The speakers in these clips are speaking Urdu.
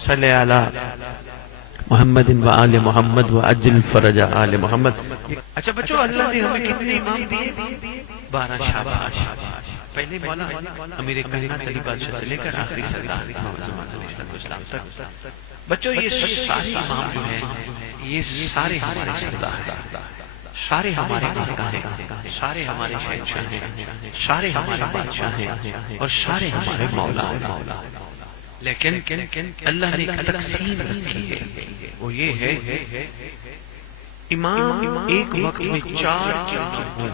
صلی علی محمد و آل محمد و عجل فرج آل محمد. اچھا بچوں، اللہ نے ہمیں کتنے امام دیے؟ 12. شاباش. پہلے مولا امیر کائنات علی بادشاہ سے لے کر آخری سردار محمد زمان علیہ السلام تک. بچوں یہ سارے امام جو ہیں یہ سارے ہمارے سردار ہیں، سارے ہمارے آقا ہیں، سارے ہمارے شہنشاہ ہیں، سارے ہمارے بادشاہ ہیں اور سارے ہمارے مولا ہیں. لیکن اللہ نے ایک تقسیم رکھی ہے، وہ یہ ہے امام ایک وقت میں 4 چیزیں ہوں.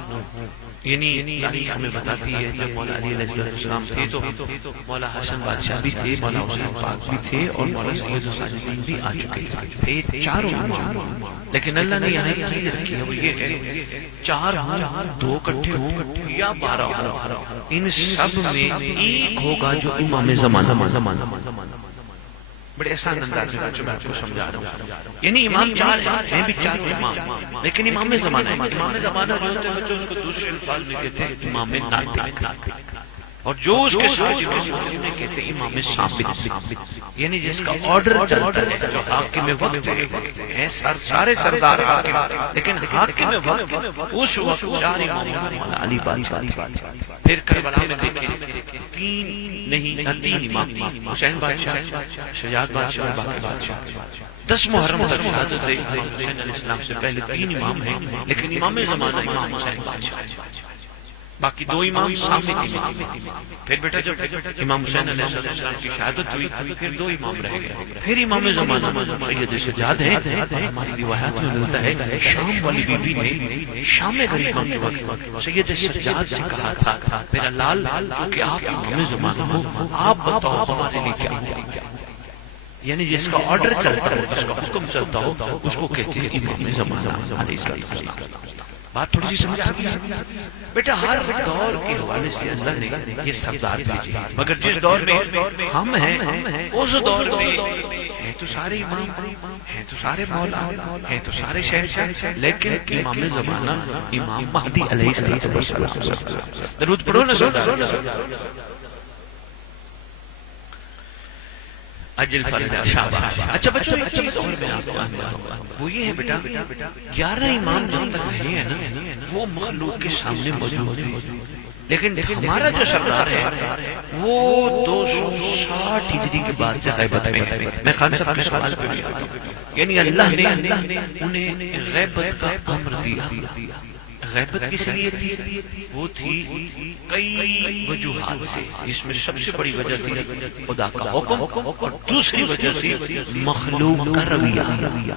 یعنی تاریخ ہمیں بتاتی ہے جب مولا علی علیہ السلام تھے تو مولا حسن بادشاہ بھی تھے، مولا حسین پاک بھی تھے اور مولا سید الساجدین بھی آ چکے تھے، چاروں امام. لیکن اللہ نے یہاں ایک چیز رکھی ہے، وہ یہ ہے 4 ہوں، 2 اکٹھے ہوں یا 12 ہوں، ان سب میں ایک ہوگا جو امام زمانہ. بڑے آسان انداز سے بچوں میں آپ کو سمجھا رہا ہوں. یعنی امام 4 ہیں بھی 4 امام، لیکن امام زمانہ ہے. امام زمانہ جو ہوتے ہیں بچوں اس کو دوسرے الفاظ میں کہتے ہیں امام ناطق، اور جو اس کے ساتھ امام ہوتے ہیں انہیں کہتے ہیں امام ثابت. یعنی جس کا آرڈر چلتا ہے، جو حاکم وقت ہے، سارے سردار حاکم، لیکن حاکم وقت اس وقت 4 امام مولا علی بادشاہ. پھر کربلا میں دیکھیں 3 امام، حسین بادشاہ، شجاعت بادشاہ اور باقی بادشاہ. 10 محرم تک شہادت دے امام حسین علیہ السلام سے پہلے 3 امام ہیں، لیکن امام زمانہ امام حسین بادشاہ، باقی 2 امام ثابت امام. پھر بیٹا جب امام حسین علیہ السلام کی شہادت ہوئی پھر 2 امام رہ گئے. پھر امام زمانہ سید سجاد ہیں. ہماری روایات میں ملتا ہے شام والی بی بی نے شام غریباں کے وقت سید سجاد سے کہا تھا میرا لال چونکہ آپ امام زمانہ ہو، آپ بتاؤ ہمارے لیے کیا ہو. یعنی جس کا آرڈر چلتا ہو، جس کا حکم چلتا ہو، اس کو کہتے ہیں امام زمانہ علیہ السلام. بات تھوڑی سی سمجھ آگئی بیٹا. ہر دور کے حوالے سے اللہ نے یہ سردار بھیجے، مگر جس دور میں ہم ہیں اس دور میں ہیں تو سارے امام، ہیں تو سارے مولا، ہیں تو سارے شہنشاہ، لیکن امام زمانہ امام مہدی علیہ السلام. درود پڑھو نا سردار. اجل فرجا شاباش. اچھا بچوں ایک چیز اور میں آپ کو بتاؤں، وہ یہ ہے بیٹا 11 امام جب تک رہے ہیں نا وہ مخلوق کے سامنے موجود ہیں، لیکن ہمارا جو سردار ہے وہ 260 ہجری کے بعد سے غیبت میں ہے. میں خان صاحب کے سوال پہ بھی آتا ہوں. یعنی اللہ نے انہیں غیبت کا امر دیا. غیبت کس لیے تھی؟ وہ تھی کئی وجوہات سے، جس میں سب سے بڑی وجہ تھی خدا کا حکم، اور دوسری وجہ تھی مخلوق کا رویہ.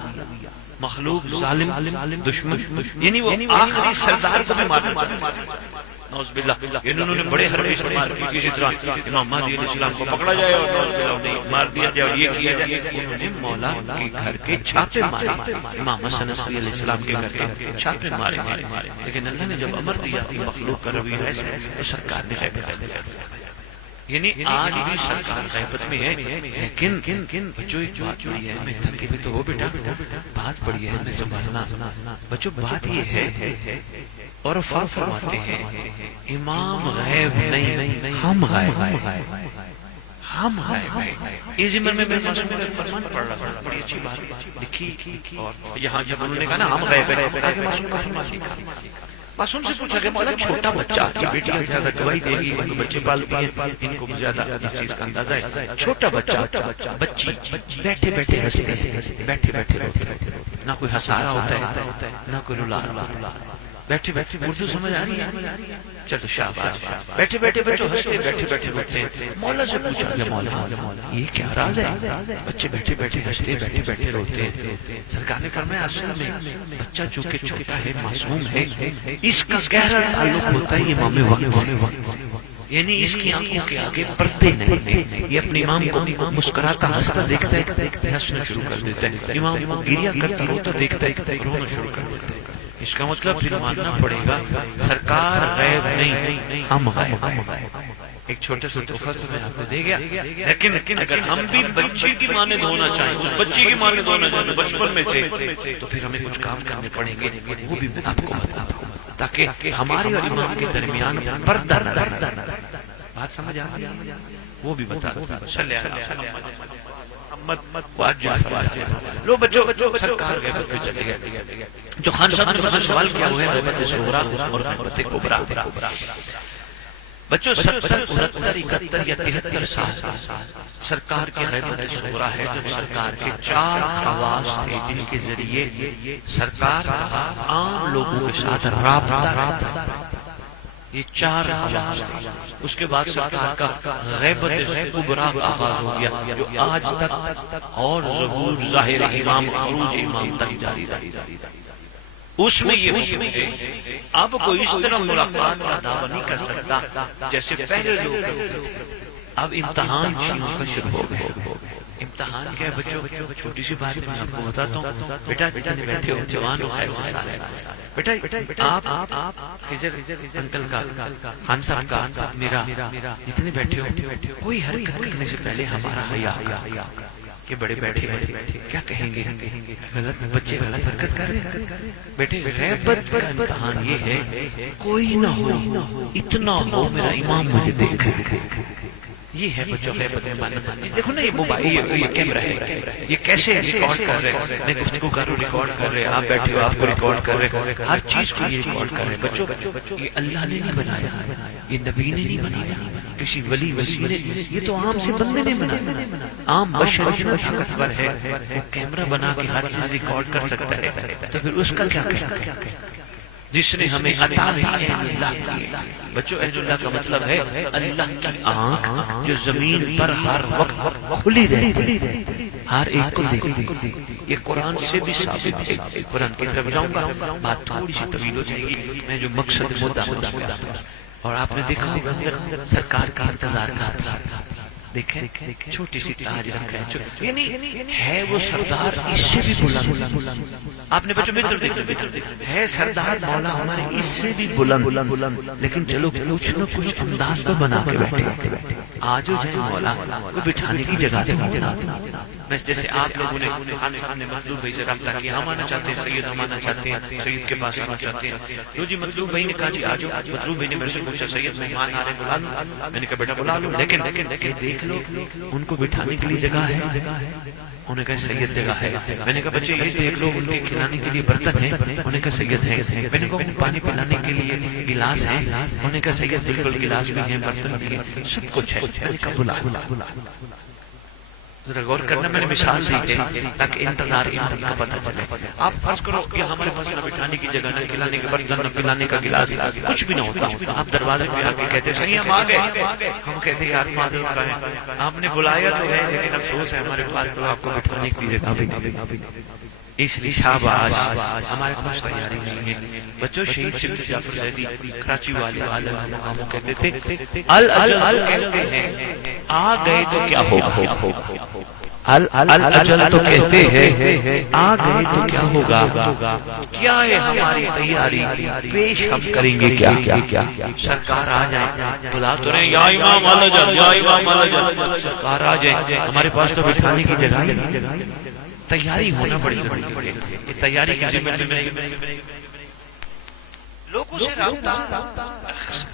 مخلوق ظالم دشمن، یعنی وہ آخری سردار کو بھی مارنا چاہتا تھا. نعوذ باللہ. انہوں نے بڑے حربے استعمال کی، کسی طرح امام مہدی علیہ السلام کو پکڑا جائے اور نعوذ باللہ انہیں مار دیا جائے اور یہ کیا جائے. انہوں نے مولا کے گھر کے چھاپے مارے، امام حسن علیہ السلام کے گھر کے چھاپے مارے. لیکن اللہ نے جب امر دیا کہ مخلوق کا رویہ ایسا ہے تو سرکار نے غیبت دیا. یعنی آج بھی سرکار غیبت میں ہے. لیکن بچوں ایک بات بڑی ہے، میں تھکے بھی تو ہو بیٹا، بات بڑی ہے میں سمجھنا. بچوں بات یہ ہے اور فرماتے ہیں امام غیب نہیں، ہم غیب ہیں. ہم غیب. اس زمن میں معصوم کا فرمان پڑھ رہا تھا، بڑی اچھی بات لکھی. اور یہاں جب انہوں نے کہا نا ہم غیب ہیں، آگے معصوم کا فرمان لکھا. معصوم سے پوچھا کہ مولا چھوٹا بچہ کی بیٹی زیادہ گواہی دے گی، ان بچے پالتی ہیں، ان کو زیادہ اس چیز کا اندازہ ہے. چھوٹا بچہ بچی بیٹھے بیٹھے ہنستے ہیں، بیٹھے بیٹھے روتے، نہ کوئی ہنسا رہا ہوتا ہے نہ کوئی رلا رہا ہوتا ہے. بیٹھے بیٹھے اردو سمجھ آ رہی ہے؟ چلو شاباش. بیٹھے بیٹھے بچوں ہنستے بیٹھے بیٹھے روتے ہیں. مولا سے پوچھا کہ مولا یہ کیا راز ہے؟ بچے بیٹھے بیٹھے ہنستے بیٹھے بیٹھے روتے ہیں. سرکار نے فرمایا اصل میں بچہ چونکہ چھوٹا ہے، معصوم ہے، اس کا گہرا تعلق ہوتا ہے امام وقت سے. یعنی اس کی آنکھوں کے آگے پردے نہیں. یہ اپنے امام کو مسکراتا ہنستا دیکھتا ہے، ہنسنا شروع کر دیتا ہے. امام کو گریہ کرتا روتا دیکھتا ہے، رونا شروع کر دیتا ہے. اس کا مطلب پھر ماننا پڑے گا سرکار غیب نہیں، ہم غیب ہیں. ایک چھوٹے سے تحفہ تو میں آپ کو دے گیا، لیکن اگر ہم بھی بچے کی مانند ہونا چاہیں، اس بچے کی مانند ہونا چاہیں بچپن میں تھے، تو پھر ہمیں کچھ کام کرنے پڑیں گے. وہ بھی میں آپ کو بتاتا ہوں تاکہ ہمارے اور امام کے درمیان پردہ نہ رہے. بات سمجھ آ گئی؟ وہ بھی بتا دوں. کو عجل فرجہ۔ لو بچوں سرکار غیبت میں چلے گئے۔ جو خان صاحب نے سوال کیا وہ ہے غیبت صغریٰ اور غیبت کبریٰ۔ بچوں 70 69 71 یا 73 سال سرکار کی غیبت صغریٰ ہے، جب سرکار کے 4 خواص تھے جن کے ذریعے سرکار کا عام لوگوں کے ساتھ رابطہ، یہ 4 خواص تھے۔ اس کے بعد سرکار کا غیبت کبریٰ کا آغاز ہو گیا جو آج تک اور ظہور ظاہر امام خروج امام تک جاری رہی۔ اس میں یہ ہے اب کوئی اس طرح ملاقات کا دعویٰ نہیں کر سکتا جیسے پہلے لوگ کرتے تھے۔ اب امتحان شروع کا شروع ہو گئے۔ امتحان کیا ہے بچوں؟ چھوٹی سی بات میں آپ کو بتاتا ہوں۔ بیٹا جتنے بیٹھے ہو جوان ہو خیر سے سارے بیٹا آپ خضر انکل کا خان صاحب کا میرا جتنے بیٹھے ہو کوئی حرکت کرنے سے پہلے ہمارا حیا کہ بڑے بیٹھے کیا کہیں گے، بچے غلط حرکت کر رہے ہیں۔ بیٹے غیبت کا امتحان یہ ہے کوئی نہ ہو، اتنا ہو میرا امام مجھے دیکھے۔ یہ ہے بچوں غیبت میں ماننا۔ دیکھو نا یہ موبائل یہ کیمرہ ہے، یہ کیسے ریکارڈ کر رہے، میں گفتگو کر رہا ہوں ریکارڈ کر رہے، آپ بیٹھے ہو آپ کو ریکارڈ کر رہے، ہر چیز کو یہ ریکارڈ کر رہے۔ بچوں یہ اللہ نے نہیں بنایا، یہ نبی نے نہیں بنایا، کسی ولی نے، یہ تو عام سے بندے نے بنایا۔ عام بشر اتنا طاقتور ہے وہ کیمرہ بنا کے ہر چیز ریکارڈ کر سکتا ہے، تو پھر اس کا کیا کہنا؟ جس نے ہمیں عطا ہے اللہ کی۔ بچوں عین اللہ کا مطلب ہے اللہ کی آنکھ جو زمین پر ہر وقت کھلی رہتی ہے، ہر ایک کو دیکھتی۔ یہ قرآن سے بھی ثابت ہے۔ قرآن کی طرف جاؤں گا، بات تھوڑی سی طویل ہو جائے گی، میں جو مقصد مدعا اس میں آتا ہوں۔ اور آپ نے دیکھا ہوگا اندر سرکار کا انتظار کرتا دیکھیں چھوٹی سی تاج رکھا ہے، یعنی ہے وہ سردار اس سے بھی بلند۔ آپ نے بچوں متر دیکھا ہے سردار مولا ہمارے اس سے بھی بلند، لیکن چلو کچھ نہ کچھ انداز تو بنا کے بیٹھے۔ آج ہو جائے مولا کو بٹھانے کی جگہ بس جیسے آپ لوگوں نے خان صاحب نے مطلوب بھائی سے رابطہ کیا، ہم آنا چاہتے ہیں، سید ہم آنا چاہتے ہیں، سید کے پاس آنا چاہتے ہیں۔ تو جی مطلوب بھائی نے کہا جی آجو۔ مطلوب بھائی نے میرے سے پوچھا سید مہمان آ رہے بلا لو، میں نے کہا بیٹا بلا لو، لیکن یہ دیکھ لو ان کو بٹھانے کے لیے جگہ ہے؟ انہوں نے کہا سید جگہ ہے۔ میں نے کہا بچے یہ دیکھ لو ان کے کھلانے کے لیے برتن ہیں؟ انہوں نے کہا سید ہے۔ میں نے کہا پانی پلانے کے لیے گلاس ہیں؟ انہوں نے کہا سید بالکل گلاس بھی ہیں، برتن بھی ہیں، سب کچھ ہے۔ میں نے کہا بلا۔ ذرا غور کرنا، میں نے مثال دی ہے تاکہ انتظار امام کا پتہ چلے۔ آپ فرض کرو کہ ہمارے پاس نہ بٹھانے کی جگہ، نہ کھلانے کے برتن، نہ پلانے کا گلاس، کچھ بھی نہ ہوتا، آپ دروازے پہ آ کے کہتے صحیح ہم آ گئے، ہم کہتے ہیں یار معذرت خواہ آپ نے بلایا تو ہے لیکن افسوس ہے ہمارے پاس تو آپ کو بٹھانے کی جگہ بھی نہیں، اس لیے شاباش ہمارے پاس تیاری نہیں ہے۔ بچوں شہید سمت جعفر زیدی کراچی والے مقاموں کہتے تھے الاجل کہتے ہیں آ گئے تو کیا ہوگا، الاجل تو کہتے ہیں آ گئے تو کیا ہوگا، کیا ہے ہماری تیاری، پیش ہم کریں گے کیا۔ سرکار آ جائیں، بلا تو رہے یا امام الاجل، یا امام الاجل، سرکار آ جائیں، ہمارے پاس تو بٹھانے کی جگہ نہیں۔ تیاری ہونا بڑی ضروری ہے، یہ تیاری کی ذمہ داری لوگوں سے رابطہ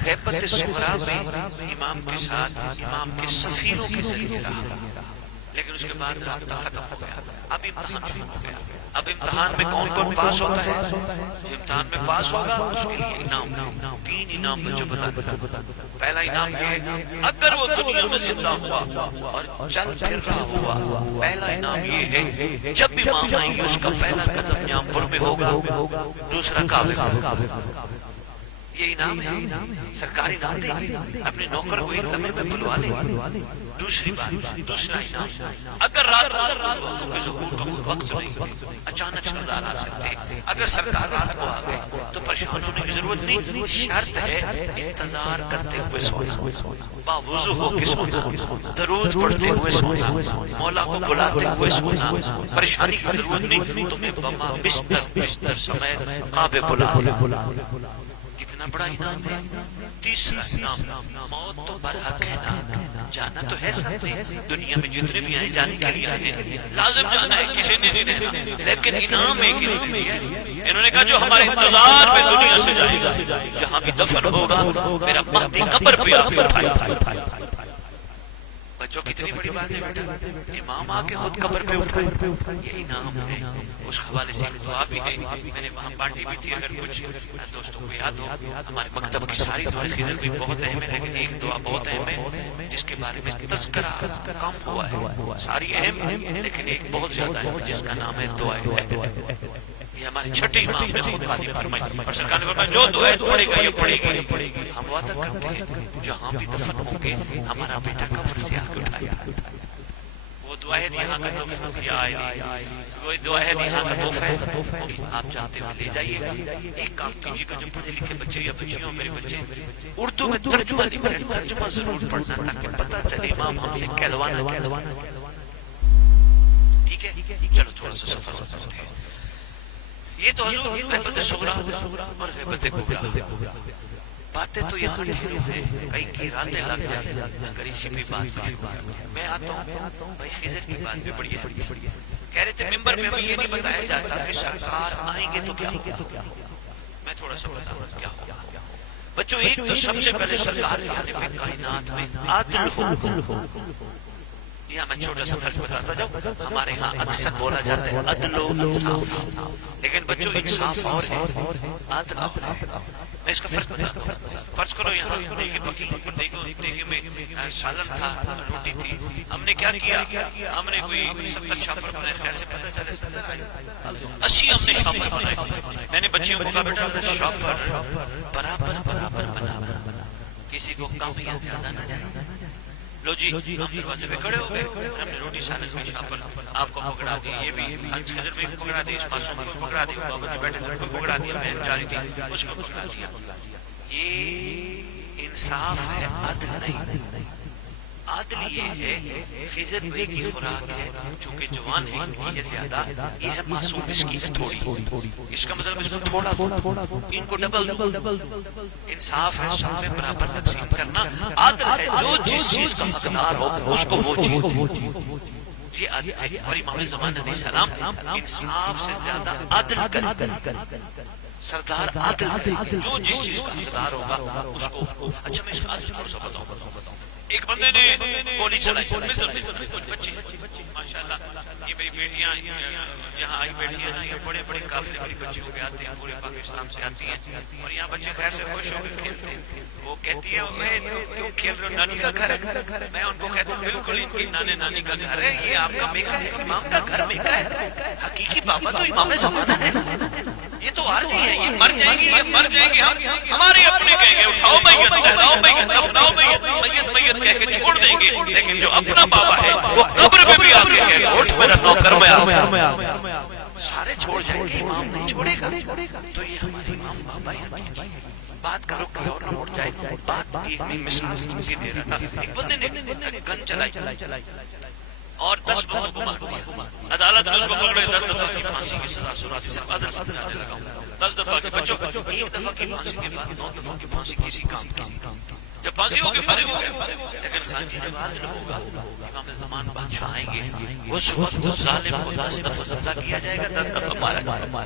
غیبت صغریٰ میں امام کے ساتھ امام کے سفیروں کے ذریعے رہا، لیکن اس کے بعد رابطہ ختم ہو گیا، اب امتحان شروع ہو گیا۔ اب امتحان میں کون کون پاس ہوتا ہے؟ جو امتحان میں پاس ہوگا اس کے لیے انعام، 3 انعام بچوں بتا۔ پہلا انعام یہ ہے اگر وہ دنیا میں زندہ ہوا اور چل پھر رہا ہوا، پہلا انعام یہ ہے جب امام آئیں گے اس کا پہلا قدم نیام پور میں ہوگا، دوسرا کعبے میں۔ یہ انعام ہے، سرکاری انعام دیں گے، اپنے نوکر کو ایک لمحے میں بلوا لیں گے۔ دوسری بات، دوسرا انعام اگر رات کو ظہور کا کوئی وقت نہیں، اچانک سردار آ سکتے ہیں، اگر سرکار رات کو آ گئے تو پریشان ہونے کی ضرورت نہیں، شرط ہے انتظار کرتے ہوئے سونا، باوضو ہو کے سونا، درود پڑھتے ہوئے سونا، مولا کو بلاتے ہوئے سونا، پریشانی کی ضرورت نہیں، تمہیں بما بستر سمیت کعبے بلا۔ کتنا بڑا انعام ہے۔ تیسرا انعام موت تو برحق ہے نا، جانا تو ہے سب نے، دنیا میں جتنے بھی آئے جانے کے لیے آئے ہیں، لازم جانا ہے، کسی نے نہیں رہنا، لیکن انعام ایک انہوں نے ہے، انہوں نے کہا جو ہمارے انتظار میں دنیا سے جائے گا، جہاں بھی دفن ہوگا میرا مہدی قبر پہ آ کے اٹھائے۔ بچوں کتنی بڑی بات ہے بیٹا، امام آ کے خود قبر پہ اٹھائے، یہی نام ہے۔ اس حوالے سے ایک دعا بھی ہے، میں نے وہاں بانٹی بھی تھی، اگر کچھ دوستوں کو یاد ہو۔ ہمارے مکتب کی ساری دعائیں خضر بھی بہت اہم ہے، لیکن ایک دعا بہت اہم ہے جس کے بارے میں تذکرہ کم ہوا ہے، ساری اہم لیکن ایک بہت زیادہ ہے جس کا نام ہے دعائے۔ یہ ہمارے چھٹے امام نے خود باتیں فرمائی، اور سرکار نے فرمایا جو دعائیں پڑھے گا یہ پڑھے گی۔ ہم وعدہ کرتے ہیں جہاں بھی دفن ہوں گے ہمارا بیٹا قبر سے آ کے اٹھائے گا۔ وہ دعا ہے یہاں کا تحفہ، یا وہ دعا ہے یہاں کا تحفہ ہے، آپ جانتے ہوئے لے جائیے گا۔ ایک کام کیجیے گا، جو پڑھے لکھے بچے یا بچیوں میرے بچے اردو میں ترجمہ نہیں پڑھے، ترجمہ ضرور پڑھنا تاکہ پتہ چلے امام ہم سے کہلوانا۔ ٹھیک ہے، چلو تھوڑا سا سفر کرتے ہیں۔ یہ تو حضور غیبت صغریٰ اور غیبت کبریٰ، باتیں تو یہاں ڈھیروں ہیں، کئی کی راتیں لگ جائیں اگر اسی پہ بات شروع کریں۔ میں آتا ہوں بھائی خضر کی بات بھی بڑی ہے، کہہ رہے تھے ممبر پہ ہمیں یہ نہیں بتایا جاتا کہ سرکار آئیں گے تو کیا ہوگا۔ میں تھوڑا سا بتاؤں کیا ہوگا۔ بچوں ایک تو سب سے پہلے سرکار کے آنے پہ کائنات میں عدل ہو۔ یہ میں چھوٹا سا فرض بتاتا جاؤں، ہمارے ہاں اکثر بولا جاتا ہے عدل و انصاف، لیکن بچوں انصاف اور ہے، عدل اور ہے۔ میں اس کا فرض بتاتا ہوں۔ فرض کرو یہاں دیگی پکی، دیگی میں سالن تھا، روٹی تھی، ہم نے کیا کیا، ہم نے کوئی 70 شاپر بنائے، خیر سے پتہ چلے 70 آئے، 80 ہم نے شاپر بنائے۔ میں نے بچیوں کو کہا بیٹا شاپر برابر بنا، کسی کو کم یا زیادہ نہ جائے۔ لو جی ہم دروازے پہ کھڑے ہو گئے، ہم نے روٹی سالن میں شاپر آپ کو پکڑا دی، یہ بھی خضر بھی پکڑا دی، اس معصوم کو پکڑا دی، بابا جی بیٹھے تھے کو پکڑا دیا، بہن جا رہی تھی اس کو پکڑا دیا۔ یہ انصاف ہے، عدل نہیں۔ عدل یہ ہے خضر بھائی کی خوراک ہے، چونکہ جوان ہے ان کی یہ زیادہ، یہ ہے معصوم اس کی ہے تھوڑی، اس کا مطلب اس کو تھوڑا ان کو ڈبل۔ انصاف ہے سب میں برابر تقسیم کرنا، عدل ہے جو جس چیز کا حقدار ہو اس کو وہ چیز، یہ عدل ہے۔ اور امام زمان علیہ السلام انصاف سے زیادہ عدل کریں، سردار عدل کریں، جو جس چیز کا حقدار ہوگا اس کو۔ اچھا میں اس کا عدل تھوڑا سا بتاؤں۔ ایک بندے نے گولی چلائی، بچے ماشاءاللہ، یہ میری بیٹیاں جہاں آئی بیٹھی ہیں نا، یہ بڑے بڑے قافلے والی بچیوں کے آتے ہیں، پورے پاکستان سے آتی ہیں، اور یہاں بچے خیر سے خوش ہو کے کھیلتے ہیں۔ وہ کہتی ہیں کیوں کھیل رہے ہو، نانی کا گھر ہے؟ میں ان کو کہتا ہوں بالکل ان کی نانی کا گھر ہے، یہ آپ کا میکا ہے، امام کا گھر میکا ہے، حقیقی بابا تو امام زمانہ ہے، یہ تو عارضی ہے، یہ مر جائیں گے، یہ مر جائیں گے، ہم ہمارے اپنے کہیں گے اٹھاؤ میت، دہلاؤ میت، دفناؤ میت کہہ کے چھوڑ دیں گے، لیکن جو اپنا بابا ہے وہ قبر میں بھی آ کے کہے گا اٹھ میرا نوکر میں آ، سارے چھوڑ جائیں گے، امام نہیں چھوڑے گا۔ تو یہ ہمارے امام بابا ہے، بات کرو کوئی اور نہ اٹھ جائے۔ بات کی میں مثال دے رہا تھا، ایک بندے نے گن چلائی اور 10 بندوں کو مار دیا، عدالت نے اس کو پکڑے 10 دفعہ کی پھانسی کی سزا سنا دی، صرف عدل سمجھانے لگا ہوں 10 دفعہ کی۔ بچوں ایک دفعہ کی پھانسی کے بعد 9 دفعہ کی پھانسی کسی کام کی، جب پھانسی ہوگی فارغ ہو گئے، لیکن خان جی جب عدل ہوگا امام زمان بادشاہ آئیں گے، اس وقت ظالم کو 10 دفعہ سزا کیا جائے گا، 10 دفعہ مارا جائے گا۔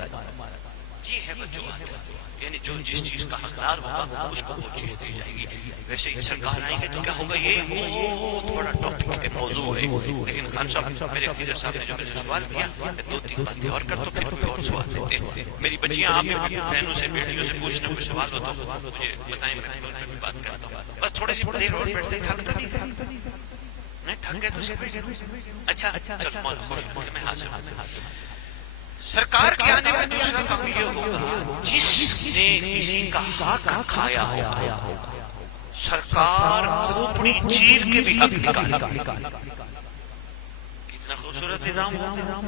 یہ ہے بچوں عدل، یعنی جو جس چیز کا حقدار ہوگا اس کو وہ چیز دی جائے گی۔ ویسے ہی سرکار آئیں گے تو کیا ہوگا، یہ بہت بڑا ٹاپک ہے، موضوع ہے، لیکن خان صاحب میرے خضر صاحب نے جو مجھے سوال کیا، 2-3 باتیں اور کر تو پھر کوئی اور سوال دیتے ہیں۔ میری بچیاں آپ بہنوں سے بیٹیوں سے پوچھنا کوئی سوال ہو تو مجھے بتائیں، میں ان پر بھی بات کرتا ہوں۔ بس تھوڑی سی دیر اور بیٹھتے تھک تو نہیں گئے، تھک گئے تو سے بیٹھے۔ اچھا چل مولا خوش میں حاضر ہوں۔ سرکار کے آنے میں دوسرا کام یہ ہوگا، جس نے کسی کا حق کھایا ہوگا سرکار کھوپڑی چیر کے بھی حق نکالے گا۔ کتنا خوبصورت نظام ہوگا،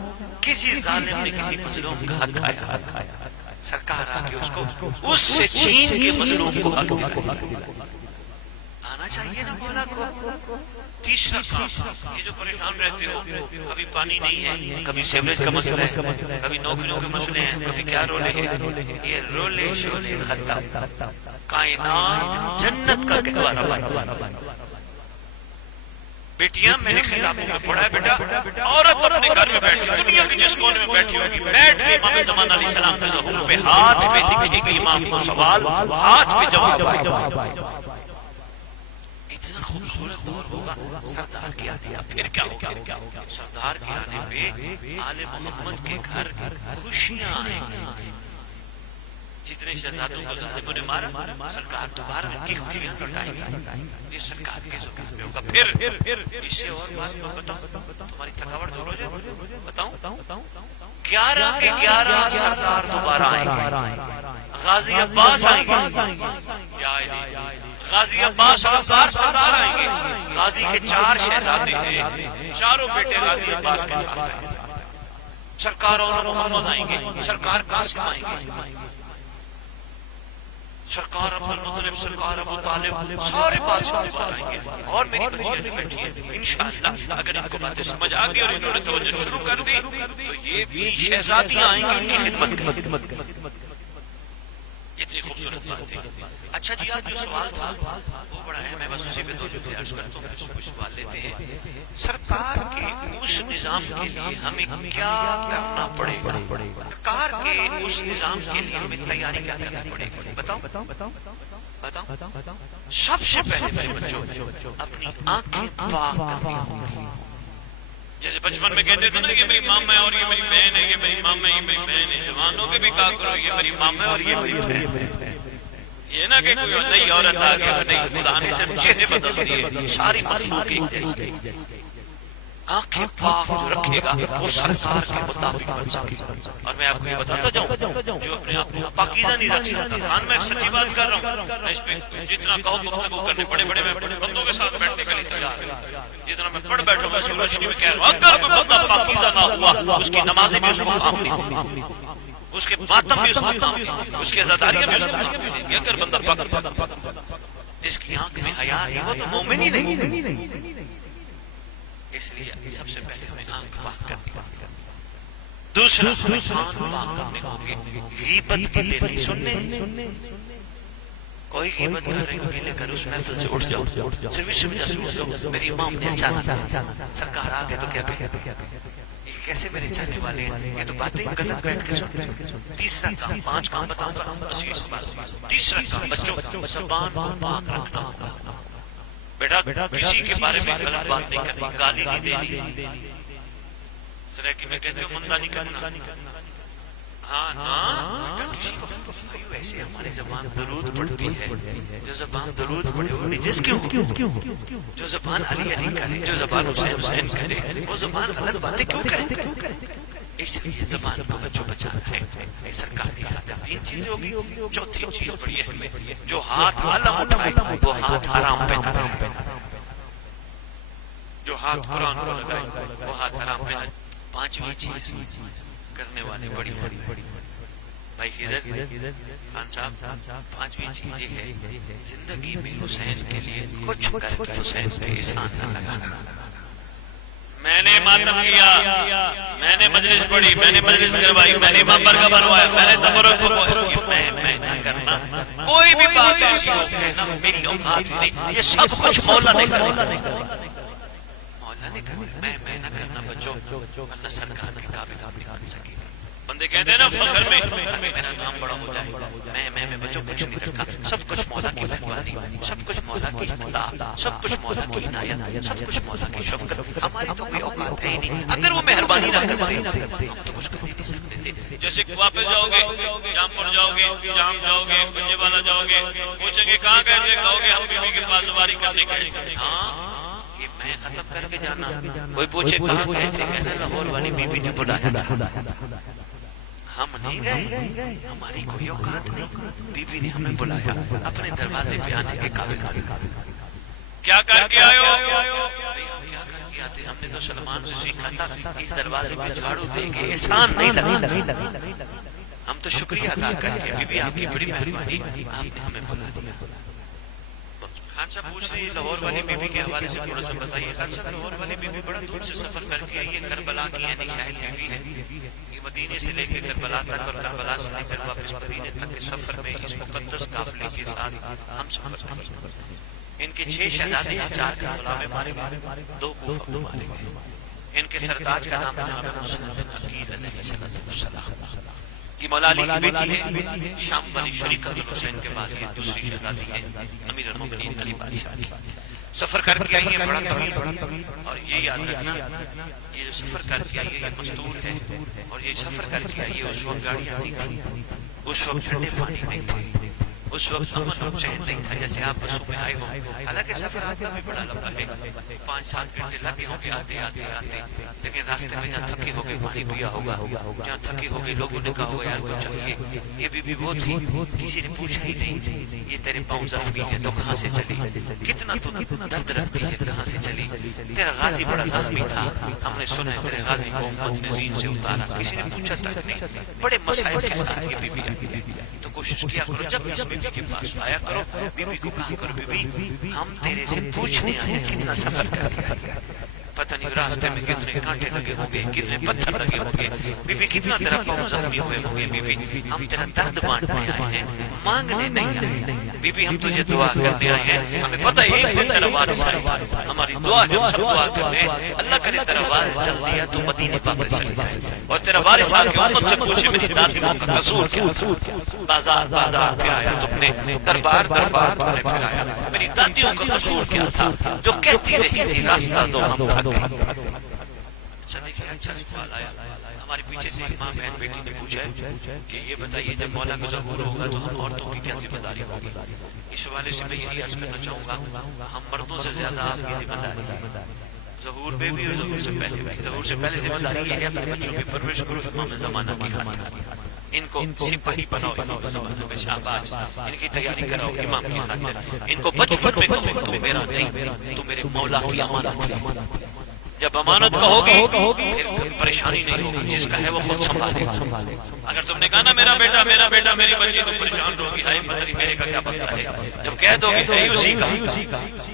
کسی ظالم نے کسی مظلوم کا حق کھایا، سرکار آ کے اس کو اس سے چھین کے مظلوم کو حق دلائے۔ آنا چاہیے نا مولا کو۔ تیسرا کام، یہ جو پریشان رہتے ہو، کبھی پانی نہیں ہے، کبھی سیوریج کا مسئلہ ہے، کبھی نوکریوں کے مسئلے ہیں، کبھی کیا رولے ہیں، یہ رولے شولے ختم، کائنات جنت کا گہوارہ بن۔ بیٹیاں میں نے خطابوں میں پڑھا ہے، بیٹا عورت اپنے گھر میں بیٹھی، دنیا کی جس کونے میں بیٹھی ہوگی، بیٹھ کے امام زمان علیہ السلام کے ظہور پہ ہاتھ پہ لکھے گی امام کو سوال، ہاتھ پہ جواب آئے گا۔ اتنا خوبصورت دور ہوگا، سردار کے آنے کا پھر کیا ہوگا؟ سردار کے آنے پہ آل محمد کے گھر خوشیاں آئیں گی. جتنے شہزادوں کو ظالموں نے مارا سرکار دوبارہ ان کی خوشیاں لوٹائیں گی. یہ سرکار کے زبان پہ ہوگا. پھر اس سے اور بات میں بتاؤں تمہاری تھکاوٹ دور ہو جائے. بتاؤں 11 کے 11 سردار دوبارہ آئیں گے. غازی عباس آئیں گے. غازی عباس اور افضال سردار آئیں گے. غازی کے 4 شہزادے ہیں. چاروں بیٹے غازی عباس کے ساتھ آئیں گے. سرکار اور محمد آئیں گے. سرکار قاسم آئیں گے. سرکار ابو المطلب سرکار ابو طالب سارے بادشاہ دوبارہ آئیں گے. اور میری بچیاں بھی بیٹھی ہیں. انشاءاللہ اگر ان کو باتیں سمجھ آ گئی اور انہوں نے توجہ شروع کر دی تو یہ بھی شہزادیاں آئیں گی ان کی خدمت کریں. کتنی خوبصورت بات ہے. اچھا جی آج جو سوال تھا وہ بڑا اہم ہے. بس اسی پہ توجہ عرض کرتا ہوں پھر کچھ سوال لیتے ہیں. سرکار کے اس نظام کے لیے ہمیں کیا کرنا پڑے گا؟ سرکار کے اس نظام کے لیے ہمیں تیاری کیا کرنا پڑے گی؟ بتاؤ. سب سے پہلے میرے بچوں اپنی آنکھیں پاک کرنی ہوں. جیسے بچپن میں کہتے تھے نا کہ میری ماما ہے اور یہ میری بہن ہے, یہ میری ماما ہے, یہ میری بہن ہے. جوانوں کے بھی کہا کرو یہ میری ماما ہے اور یہ میری بہن ہے. یہ نہ کہ کوئی نئی عورت آ گیا, نہیں, خدا نے صرف چہرے بدل دیے. ساری مخلوق ایک جیسی. آنکھیں پاک جو رکھے گا وہ سرکار کے مطابق بن سکے گا. اور میں آپ کو یہ بتاتا جاؤں جو اپنے آپ کو پاکیزہ نہیں رکھ سکتا. خان میں ایک سچی بات کر رہا ہوں. اس پہ جتنا کہو گفتگو کرنے بڑے بڑے میں بندوں کے ساتھ بیٹھنے کے لیے تیار ہے. جتنا میں پڑھ بیٹھوں میں اسی روشنی میں کہہ رہا ہوں اگر کوئی بندہ پاکیزہ نہ ہوا اس کی نمازیں بھی اس کو کام نہیں ہوگی, اس کے ماتم بھی اس کو کام نہیں ہوگی, اس کے عزاداریاں بھی اس کو کام نہیں ہوگی. اگر بندہ پاک جس کی آنکھ میں حیا نہیں وہ تو مومن ہی نہیں. اس لیے سب سے پہلے ہمیں آنکھ پاک کرنی ہوگی. دوسرا ہمیں کان پاک کرنے ہوں گے. غیبت کے لیے نہیں سننے. کوئی غیبت کر رہے ہو لے کر اس محفل سے اٹھ جاؤ, صرف اس وجہ سے اٹھ جاؤ میری امام نے اچانک سرکار آ گئے تو کیا کہتے یہ کیسے میرے چاہنے والے ہیں, یہ تو باتیں غلط بیٹھ کے سن. تیسرا کام, 5 کام بتاؤں گا بس اس بات. تیسرا کام بچوں زبان کو پاک رکھنا ہوگا. بیٹا کسی کے بارے میں غلط بات نہیں کرنی, گالی نہیں دینی. سرکی میں کہتے ہو مندہ نہیں کرنا. ہاں کسی کو ایسے ہماری زبان درود پڑھتی ہے. جو زبان درود پڑھے وہ نجس کیوں؟ جو زبان علی علی کرے, جو زبان حسین حسین کرے, وہ زبان غلط باتیں کیوں کرے؟ اس لیے زبان کو بچوں بچانا ہے. یہ سرکار کی خاطر 3 چیزیں ہوگی. چوتھی چیز بڑی اہم ہے, جو ہاتھ علم اٹھائے وہ ہاتھ حرام پہ نہ جائے. جو ہاتھ قرآن کو لگائے وہ ہاتھ حرام پہ نہ جائے. 5ویں چیز کرنے والے بڑی بڑی بھائی خیدر خان صاحب, 5ویں چیز یہ ہے زندگی میں حسین کے لیے کچھ کر کے حسین پہ احسان نہ لگانا. میں نے ماتم کیا, میں نے مجلس پڑھی, میں نے مجلس کروائی, میں نے امام برگا بنوایا, میں نے تبرک بنوایا, میں نہ کرنا. کوئی بھی بات ایسی ہو کہنا میری اوقات نہیں, یہ سب کچھ مولا نے کرنا. مولا نے کرنا, میں نہ کرنا بچوں, ورنہ سرکار کے قابل آپ نہیں بن سکے. بندے کہتے ہیں نا فخر میں میرا نام بڑا ہو جائے, میں بچوں کچھ نہیں رکھا. سب کچھ مولا کی مہربانی, سب کچھ مولا کی عطا, سب کچھ مولا کی عنایت, سب کچھ مولا کی شفقت. ہماری تو کوئی اوقات ہے ہی نہیں. اگر وہ مہربانی نہ کرتے ہم تو کچھ کر نہیں سکتے تھے. جیسے واپس جاؤ گے, جامپور جاؤ گے, جام جاؤ گے, گنجے والا جاؤ گے, پوچھیں گے کہاں گئے تھے, کہو گے ہم بیوی کے پاس سواری کرنے گئے. ہاں یہ میں ختم کر کے جانا. کوئی پوچھے کہاں گئے تھے, کہنا لاہور والی بی بی نے بلایا تھا. ہم نہیں گئے, ہماری کوئی اوقات نہیں, بی بی نے ہمیں بلایا اپنے دروازے پہ آنے کے قابل. کیا کر کے آئے ہو؟ کیا کر کے آتے, ہم نے تو سلمان سے سیکھا تھا اس دروازے پہ جھاڑو دے کے احسان نہیں لگا. ہم تو شکریہ ادا کر کے, بی بی آپ کی بڑی مہربانی, آپ نے ہمیں بلا دیا. خان صاحب پوچھ رہی لاہور والی بی بی کے حوالے سے تھوڑا سا بتائیے. خان صاحب لاہور والی بی بی بڑا دور سے سفر کر کے آئی ہے, کربلا کی یعنی شاہد بی بی ہے. مدینے سے لے کے کربلا تک اور کربلا سے لے کر واپس مدینے تک کے سفر میں اس مقدس قافلے کے ساتھ ہم سفر کریں. ان کے 6 شہزادے ہیں, 4 کربلا میں مارے گئے, 2 کوفہ میں مارے گئے. ان کے سرداج کا نام جناب مسلم بن عقیل علیہ السلام کی مولا علی کی بیٹی ہے. شام والی شریکت الحسین کے بعد یہ دوسری شہزادی ہے امیر المومنین علی بادشاہ کی. سفر کر کے آئی ہیں بڑا طویل، اور یہ یاد رکھنا یہ جو سفر کر کے آئی ہے یہ مستور ہے، اور یہ سفر کر کے آئی ہے اس وقت گاڑیاں نہیں تھی، اس وقت ٹھنڈے پانی نہیں تھے، اس وقت امن اور چین نہیں تھا جیسے آپ بسوں میں آئے ہو۔ حالانکہ سفر آپ کا بھی بڑا لمبا ہے، 5-7 گھنٹے لگے ہوں گے آتے آتے آتے، لیکن راستے میں جہاں تھکے ہو گئے پانی پیا ہوگا، جہاں تھکے ہو گئے لوگوں نے کہا ہوگا یار کو چاہیے، یہ بھی وہ تھی، کسی نے پوچھا ہی نہیں یہ تیرے پاؤں زخمی ہے تو کہاں سے چلی، کتنا تو درد رکھتی ہے کہاں سے چلی، تیرا غازی بڑا زخمی تھا، ہم نے سنا ہے تیرے غازی کو امت نے زین سے اتارا، کسی نے پوچھا تک نہیں، بڑے مسائل کے ساتھ یہ بی بی آئی۔ تو کوشش کیا کرو جب اس بی بی کے پاس آیا کرو، بی بی کو کہا کرو بی بی ہم تیرے سے پوچھنے آئے ہیں کتنا سفر کر دیا، پتہ نہیں راستے میں کتنے کانٹے لگے ہوں گے، کتنے پتھر لگے ہوں گے، بی بی کتنا تیرا پاؤں زخمی ہوئے ہوں گے، بی بی ہم تیرا درد بانٹنے آئے ہیں، مانگنے نہیں آئے، بی بی ہم تجھے دعا کرنے آئے ہیں، ہمیں پتہ ہے ایک دن تیرا وارث آئے گا، ہماری دعا ہے ہم سب دعا کرنے، اللہ کرے تیرا وارث چل دیا تو مدینے واپس چلے جائے، اور تیرا وارث آ کے امت سے پوچھے میری دادیوں کا قصور کیا تھا، بازار بازار پھرایا تم نے، دربار دربار تم نے پھرایا، میری دادیوں کا قصور کیا تھا جو کہتی رہی تھی راستہ دو ہم تھک گئے۔ اچھا دیکھیں اچھا سوال آیا، ہمارے پیچھے سے ایک ماں بہن بیٹی نے پوچھا ہے کہ یہ بتائیے جب مولا کا ظہور ہوگا تو ہم عورتوں کی کیا ذمہ داری ہوگی؟ اس حوالے سے میں یہی عرض کرنا چاہوں گا ہم مردوں سے زیادہ آپ کی ذمہ داری ہے، ظہور پہ بھی اور ظہور سے پہلے بھی۔ ظہور سے پہلے ذمہ داری یہ ہے اپنے بچوں کی پرورش کرو امام زمانہ کی خاطر، ان کو سپاہی بناؤ امام زمانہ کا، شاباش، ان کی تیاری کراؤ امام کی خاطر، ان کو بچپن میں کہو تو میرا نہیں تو میرے مولا کی امانت ہے، جب امانت کا ہوگی پھر پریشانی نہیں ہوگی، جس کا ہے وہ خود سنبھالے گا۔ اگر تم نے کہا نا میرا بیٹا میری بچی تو پریشان ہوگی، ہائے پتہ نہیں میرے کا کیا بنتا ہے، جب کہہ دو گے ہے اسی کا،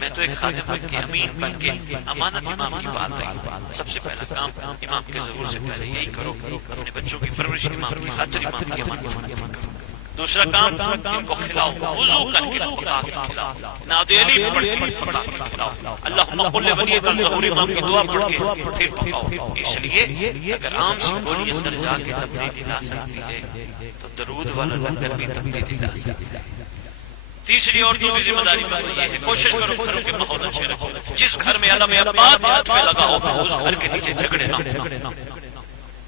میں تو ایک خادم بن کے امین بن کے امانت امام کی پال رہی ہوں، سب سے پہلا کام امام کے ظہور سے پہلے یہی کرو، اپنے بچوں کی پرورش امام کی خاطر امام کی امانت سمجھ کرو۔ دوسرا کام ان کو کھلاؤ، وضو کر کے پکا کے کھلاؤ، نعت علی پڑھ کے پکا کے کھلاؤ، اللہم قل ولی کل ظہور امام کی دعا پڑھ کے پھر پکاؤ۔ اس لیے اگر عام سی گولی اندر جا کے تبدیلی لا سکتی ہے تو درود والا لنگر بھی تبدیلی لا سکتی ہے۔ تیسری عورتوں کی ذمہ داری یہ ہے کوشش کرو گھروں کے ماحول اچھے رکھو، جس گھر میں علم عباد چھت پہ لگا ہوگا اس گھر کے نیچے جھگڑے نہ ہو،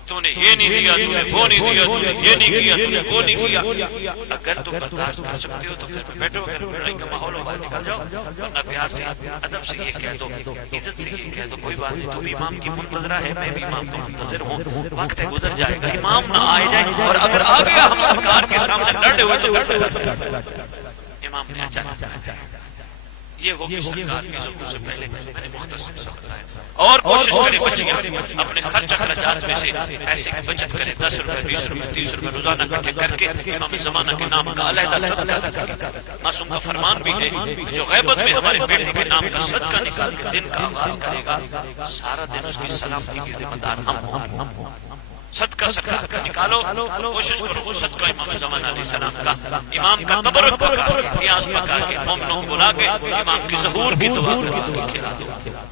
تو نے یہ نہیں دیا، تو نے وہ نہیں دیا، تو نے یہ نہیں کیا، تو نے وہ نہیں کیا۔ اگر تم برداشت کر سکتے ہو تو گھر میں بیٹھو، اگر لڑائی کا ماحول ہو باہر نکل جاؤ، ورنہ پیار سے ادب سے یہ کہہ دو، عزت سے یہ کہہ دو کوئی بات نہیں، تم امام کی منتظرہ ہے، میں بھی امام کا منتظر ہوں، وقت ہے گزر جائے گا، امام نہ آئے جائے، اور اگر آ گیا ہم سرکار کے سامنے لڑے ہوئے تو پھر امام نے اچانک یہ ہوگی سرکار کے ظہور سے پہلے، میں نے مختصر سا بتایا۔ اور کوشش کریں بچیاں اپنے خرچ اخراجات میں سے ایسے کی بچت کریں، 10 روپے 20 روپے 30 روپے روزانہ اکٹھے کر کے امام زمانہ کے نام کا علیحدہ صدقہ نکالیں۔ معصوم کا فرمان بھی ہے جو غیبت میں ہمارے بیٹے کے نام کا صدقہ نکال کے دن کا آغاز کرے گا، سارا دن اس کی سلامتی کے ذمہ دار ہم ہوں۔ صدقہ نکالو، کوشش کرو صدقہ امام زمانہ علیہ السلام کا، امام کا تبرک پکا کے نیاز پکا کے مومنوں کو بلا کے امام کی ظہور کی دعا کروا کے کھلا دو۔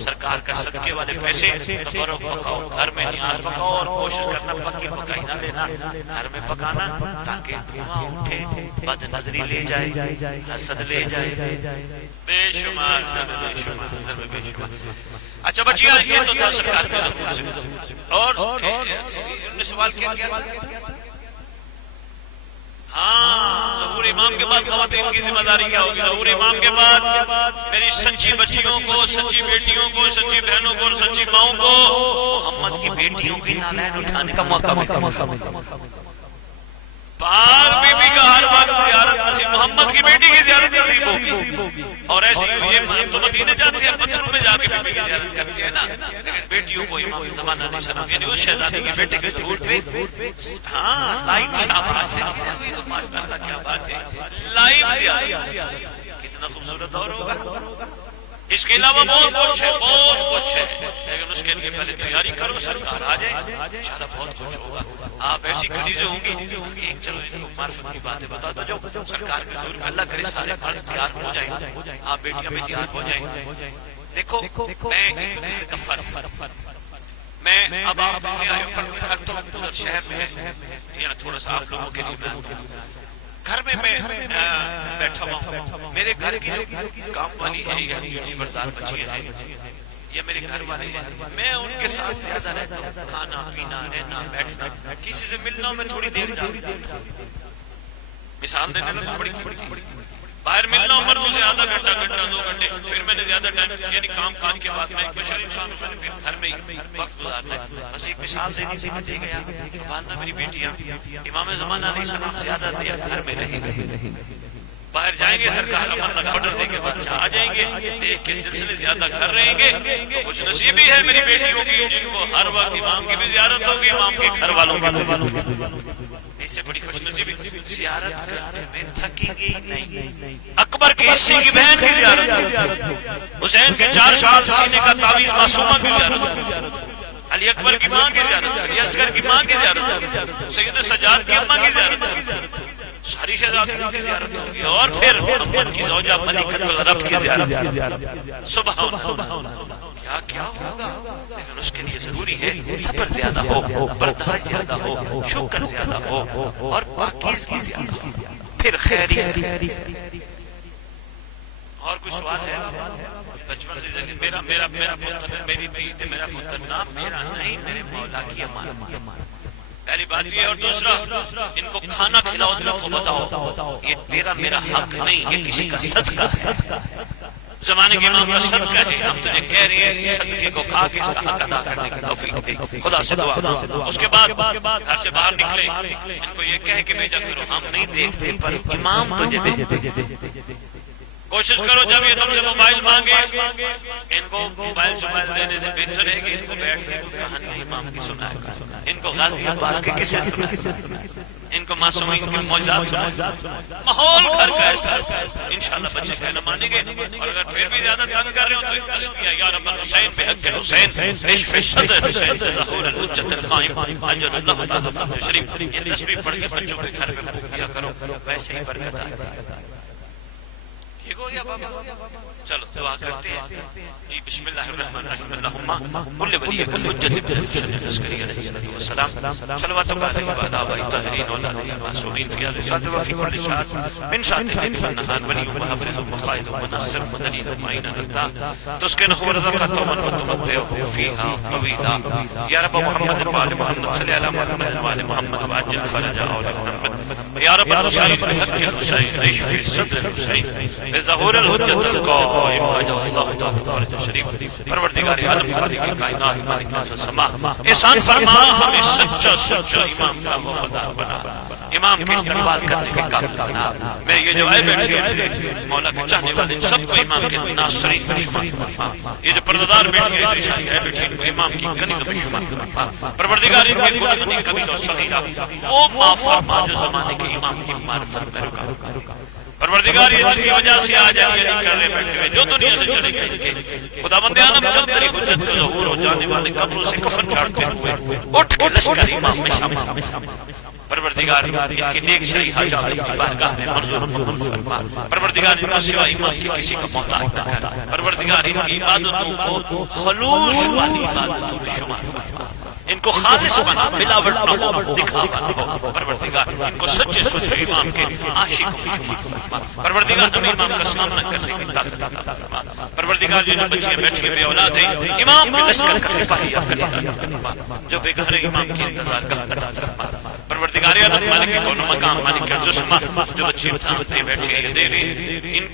سرکار کا صدقے والے پیسے تبرک پکاؤ، گھر میں نیاز پکاؤ، اور کوشش کرنا پکی پکائی نہ لینا، گھر میں پکانا تاکہ دھواں اٹھے، بد نظری لے جائے، حسد لے جائے، بے شمار ضرب بے شمار ضرب بے شمار۔ اچھا بچیاں یہ تو تھا سرکار کے ظہور سے، اور نے سوال کیا تھا؟ ہاں ظہور امام کے بعد خواتین کی ذمہ داری کیا ہوگی؟ ظہور امام کے بعد میری سچی بچیوں کو، سچی بیٹیوں کو، سچی بہنوں کو اور سچی ماؤں کو محمد کی بیٹیوں کی نالین اٹھانے کا موقع ملے۔ پاک بی بی کا ہر وقت زیارت نصیب، محمد کی بیٹی کی زیارت نصیب ہوگی، اور ایسی یہ تو مدینے جاتے ہیں پتھروں میں جا کے بی بی کی زیارت کرتے ہیں نا، لیکن بیٹیوں کو امام زمانہ علیہ السلام یعنی اس شہزادی کی بیٹے کے ظہور پہ ہاں لائیو شاباش دیکھیے، تو ماشاءاللہ کیا بات ہے، لائیو زیارت کتنا خوبصورت دور ہوگا۔ اس کے علاوہ بہت کچھ ہے، بہت کچھ ہے، لیکن اس کے لیے پہلے تیاری کرو، سرکار آ جائے انشاءاللہ بہت کچھ ہوگا۔ آپ ایسی کلیزیں ہوں گی ایک چلو ان کو معرفت کی باتیں بتا دو، جو سرکار کے ظہور میں اللہ کرے سارے مرد تیار ہو جائیں، آپ بیٹیاں بھی تیار ہو جائیں۔ دیکھو میں گھر کا فرد، میں اب آپ نے آئے فرد گھر تو ادھر شہر میں ہے، یہاں تھوڑا سا آپ لوگوں کے لیے میں آتا ہوں۔ گھر میں میں بیٹھا ہوا ہوں، میرے گھر کی جو کام والی ہے یا ڈیوٹی بردار بچیاں ہیں یا میرے گھر والے ہیں، میں ان کے ساتھ زیادہ رہتا ہوں، کھانا پینا رہنا بیٹھنا، کسی سے ملنا ہوں میں تھوڑی دیر جاتا ہوں، مثال دینے لگا بڑی باہر ملنا ہوں مردوں سے آدھا گھنٹہ 2 گھنٹے، پھر میں نے زیادہ ٹائم یعنی کام کے بعد میں ایک بشر انسان ہوں، میں نے پھر گھر میں ہی وقت گزارنا ہے۔ بس ایک مثال دینی تھی میں دے گیا، سبحان اللہ میری بیٹیاں امام زمانہ علیہ السلام زیادہ دیر گھر میں رہیں گے، باہر جائیں گے سرکار امانت آرڈر دے کے بادشاہ آ جائیں گے، دیکھ کے سلسلے زیادہ کر رہیں گے، تو خوش نصیبی ہے میری بیٹیوں کی جن کو ہر وقت امام کی بھی زیارت ہوگی، امام کے گھر والوں کی بھی، اس سے بڑی خوش نصیبی زیارت کرنے میں تھکیں گے ہی نہیں۔ اکبر کے حصے کی بہن کی زیارت ہوگی، حسین کے 4 سال سینے کا تعویذ معصومہ کی زیارت ہوگی، علی اکبر کی ماں کی زیارت ہوگی، اصغر کی ماں کی زیارت ہوگی، سید سجاد کی اماں کی زیارت ہوگی، ساری شہزادیوں کی زیارت ہوگی، اور پھر محمد کی زوجہ ملکۃ العرب کی زیارت ہوگی۔ سبحان اللہ، کیا کیا ہوگا، لیکن اس کے لیے ضروری ہے صبر زیادہ ہو، برداشت زیادہ ہو، شکر زیادہ ہو، اور پاکیزگی زیادہ ہو، پھر خیری۔ اور کوئی سوال ہے؟ بچپن سے میرا پتر ہے، میری دھی ہے، میرا پتر نام میرا نہیں، میرے مولا کی امانت۔ پہلی بات یہ، اور دوسرا ان کو کھانا کھلاؤ تو ان کو بتاؤ یہ تیرا میرا حق نہیں، یہ کسی کا صدقہ ہے، زمانے کے امام کا صدقہ ہے، ہم تجھے کہہ رہے ہیں صدقے کو کھا کے اس کا حق ادا کرنے کی توفیق دے، خدا سے دعا۔ اس کے بعد گھر سے باہر نکلے، ان کو یہ کہہ کے بھیجا کرو ہم نہیں دیکھتے پر امام تجھے دیکھتے، کوشش کرو جب یہ تم سے موبائل مانگے ان کو موبائل دینے سے بہتر ہے کہ ان کو بیٹھ کے کوئی کہانی امام کی سنائے گا، ان کو غازی عباس کے قصے سنائے، ان کو معصومین کے معجزات سنائے، ماحول گھر کا ایسا انشاءاللہ بچے کہنا مانیں گے۔ اور اگر پھر بھی زیادہ تنگ کر رہے ہو تو ایک تسبیح یا رب الحسین بحق الحسین عشف صدر حسین ظہور الحجت القائم اجر اللہ تعالی فرج شریف، یہ تسبیح پڑھ کے بچوں کے گھر میں پھونک دیا کرو، ویسے ہی برکت آئے گی۔ ٹھیک ہو گیا بابا؟ چلو دعا کرتے ہیں جی۔ بسم اللہ الرحمن الرحیم، اللہم کل ولیک الحجت ابن الحسن العسکری علیہ الصلوۃ والسلام، صلوات اللہ علیہ وعلی آبائہ الطاہرین وعلی آلہ المعصومین فی هذه الساعة وفی كل ساعة من ساعة الليل والنهار، ولی وحافظ وقائد وناصر ودلیل ومعین الرحمن تسکنہ ورزقہ طوعا وتمتع فیہا طویلا، یا رب محمد وآل محمد صلی علی محمد وآل محمد وعجل فرج آل محمد، یا رب الحسین بحق الحسین عشف صدر الحسین بظہور الحجت القائم اجل اللہ تعالی فرج شریف۔ پروردگار عالم خالق کائنات مالک السماء احسان فرما ہمیں سچا امام کا وفادار بنا، امام کے استقبال کرنے کے قابل بنا۔ میں یہ جو آئے بیٹھے ہیں مولا کے چاہنے والے سب کو امام کے ناصرین میں شمار فرما، یہ جو پردادار بیٹھے ہیں اشاری ہے بیٹھے ہیں امام کی کنیز میں شمار فرما، پروردگار ان کے گناہ کبیرہ و صغیرہ وہ معاف فرما جو زمانے کے امام کی معرفت میں رکا۔ پروردگار یہ جن کی وجہ سے آج نہیں کر رہے بیٹھے ہوئے جو دنیا سے چلے گئے ان کے خداوند عالم جب تیری حجت کا ظہور ہو جانے والے قبروں سے کفن چاڑتے ہوئے اٹھ کے لشکر امام میں شامل، پروردگار ان کی نیک شرعی حاجات کی بارگاہ میں منظور مقبول فرما، پروردگار ان کو سوا امام کی کسی کا محتاج نہ کر، پروردگار ان کی عبادتوں کو خلوص والی عبادتوں میں شمار فرما، ان کو خالص بنا، ملاوٹ نہ ہو، دکھاوا نہ ہو، پروردگار ان کو سچے امام کے عاشقوں میں شمار فرما، پروردگار ہمیں امام کا سامنا کرنے کی طاقت عطا فرما، پروردگار جو بچے بیٹھے بے اولاد ہیں امام کے لشکر کا سپاہی عطا فرما، جو بے گھر امام کے انتظار کا عطا فرما، پروردگار عالم مالک کون مقام مالک الجسمہ جو بچے تھامتے بیٹھے ہیں دے رہے ان